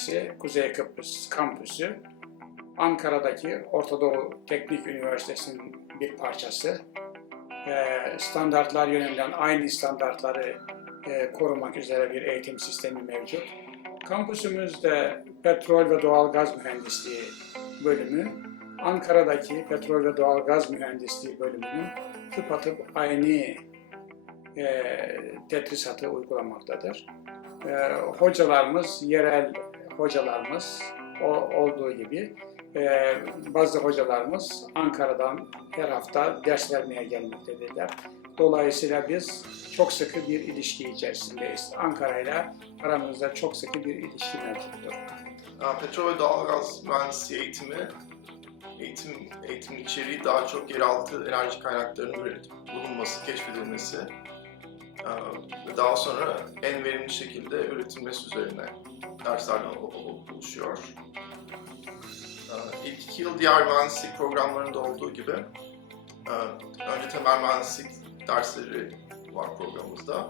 Üniversitesi Kuzey Kıbrıs Kampüsü Ankara'daki Orta Doğu Teknik Üniversitesi'nin bir parçası. Ee, standartlar yönünden aynı standartları e, korumak üzere bir eğitim sistemi mevcut. Kampüsümüzde petrol ve doğalgaz mühendisliği bölümü, Ankara'daki petrol ve doğalgaz mühendisliği bölümünün tıpatıp aynı e, tedrisatı uygulamaktadır. E, hocalarımız, yerel hocalarımız o, olduğu gibi e, bazı hocalarımız Ankara'dan her hafta ders vermeye gelmektedirler. Dolayısıyla biz çok sıkı bir ilişki içerisindeyiz. Ankara ile aramızda çok sıkı bir ilişki mevcuttur. Petrol ve doğalgaz mühendisliği eğitimi, eğitim, eğitimin içeriği daha çok yeraltı enerji kaynaklarının bulunması, keşfedilmesi daha sonra en verimli şekilde üretilmesi üzerine ol- oluşuyor. Aa, İlk iki yıl diğer mühendislik programlarında olduğu gibi aa, önce temel mühendislik dersleri var programımızda.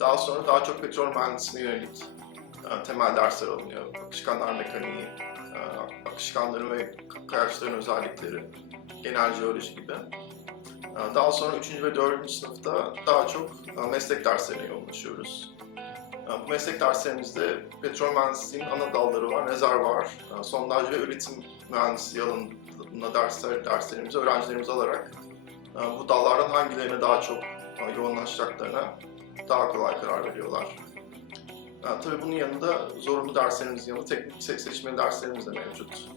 Daha sonra daha çok petrol mühendisliğine yönelik e, temel dersler alınıyor. Akışkanlar mekaniği, e, akışkanların ve kayaçların özellikleri, genel jeoloji gibi. E, Daha sonra 3. ve 4. sınıfta daha çok e, meslek derslerine yoğunlaşıyoruz. E, Bu meslek derslerimizde petrol mühendisliğinin ana dalları var, rezervuar, e, sondaj ve üretim mühendisliği alanında dersler, derslerimizi öğrencilerimiz alarak bu dallardan hangilerine daha çok yoğunlaşacaklarına daha kolay karar veriyorlar. Tabii bunun yanında zorunlu derslerimizin yanında teknik se- seçmeli derslerimiz de mevcut.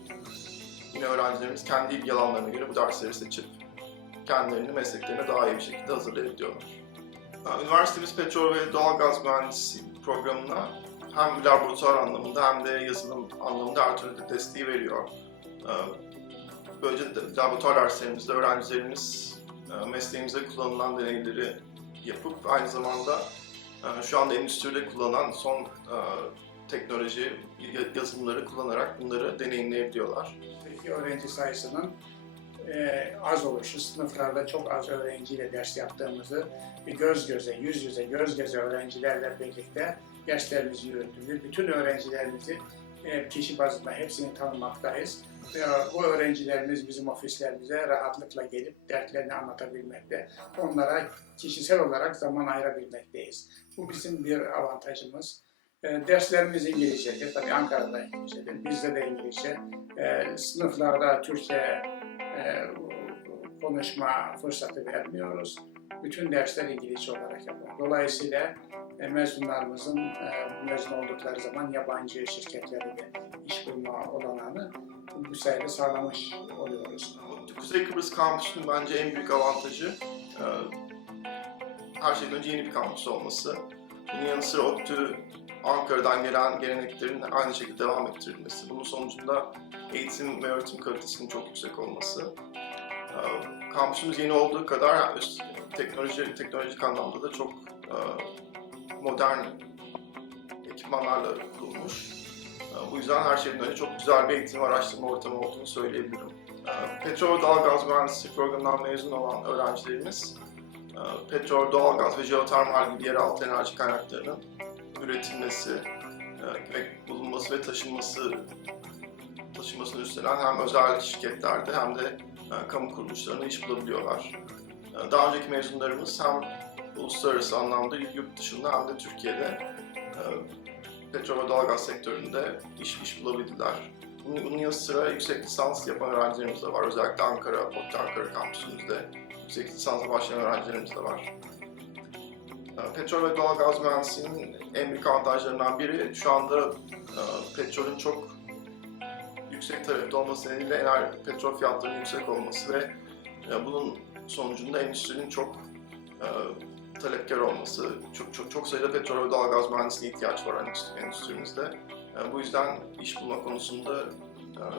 Yine öğrencilerimiz kendi ilgi alanlarına göre bu dersleri seçip kendilerini mesleklerine daha iyi bir şekilde hazırlayabiliyorlar. Ha, Üniversitemiz petrol ve doğalgaz mühendisliği programına hem laboratuvar anlamında hem de yazılım anlamında her türlü desteği veriyor. Ha, Böylece laboratuvar derslerimizde öğrencilerimiz e, mesleğimizde kullanılan deneyleri yapıp aynı zamanda ee, Şu anda endüstride kullanılan son e, teknoloji ya- yazılımları kullanarak bunları deneyimleyebiliyorlar. Peki öğrenci sayısının e, az oluşu, sınıflarda çok az öğrenciyle ders yaptığımızı bir göz göze, yüz yüze, göz göze öğrencilerle birlikte derslerimizi yürüttüğümüzü, bütün öğrencilerimizi e, kişi bazında hepsini tanımaktayız. Ve bu öğrencilerimiz bizim ofislerimize rahatlıkla gelip dertlerini anlatabilmekte, onlara kişisel olarak zaman ayırabilmekteyiz. Bu bizim bir avantajımız. E, derslerimiz İngilizcedir, tabii Ankara'da İngilizcedir, bizde de İngilizce. E, sınıflarda Türkçe e, konuşma fırsatı vermiyoruz. Bütün dersler İngilizce olarak yapılıyor. Dolayısıyla e, mezunlarımızın mezun oldukları zaman yabancı şirketlerde iş bulma olanağını bu sayede sağlamış oluyoruz. Kuzey Kıbrıs kampüsünün bence en büyük avantajı her şeyden önce yeni bir kampüs olması. Bunun yanı sıra ODTÜ Ankara'dan gelen geleneklerin aynı şekilde devam ettirilmesi. Bunun sonucunda eğitim ve öğretim kalitesinin çok yüksek olması. E, Kampüsümüz yeni olduğu kadar teknoloji teknolojik anlamda da çok e, modern ekipmanlarla kurulmuş. E, Bu yüzden her şeyden önce çok güzel bir eğitim araştırma ortamı olduğunu söyleyebilirim. E, Petrol doğalgaz mühendisliği programından mezun olan öğrencilerimiz e, petrol, doğalgaz ve jeotermal gibi yeraltı enerji kaynaklarının üretilmesi ve bulunması ve taşınması taşınmasını üstlenen hem özel şirketlerde hem de e, kamu kuruluşlarında iş bulabiliyorlar. E, Daha önceki mezunlarımız hem uluslararası anlamda yurt dışında hem de Türkiye'de e, petrol ve doğalgaz sektöründe iş, iş bulabildiler. Bunun, bunun yanı sıra yüksek lisans yapan öğrencilerimiz de var. Özellikle Ankara, ODTÜ Ankara kampüsümüzde yüksek lisansa başlayan öğrencilerimiz de var. E, Petrol ve doğalgaz mühendisliğinin en büyük avantajlarından biri şu anda e, petrolün çok yüksek talepte olması nedeniyle petrol fiyatlarının yüksek olması ve e, bunun sonucunda endüstrinin çok e, talepkar olması, çok çok çok sayıda petrol ve doğalgaz mühendisliğine ihtiyaç var endüstri- endüstrimizde. Bu yüzden iş bulma konusunda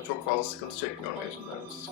çok fazla sıkıntı çekmiyor mezunlarımız.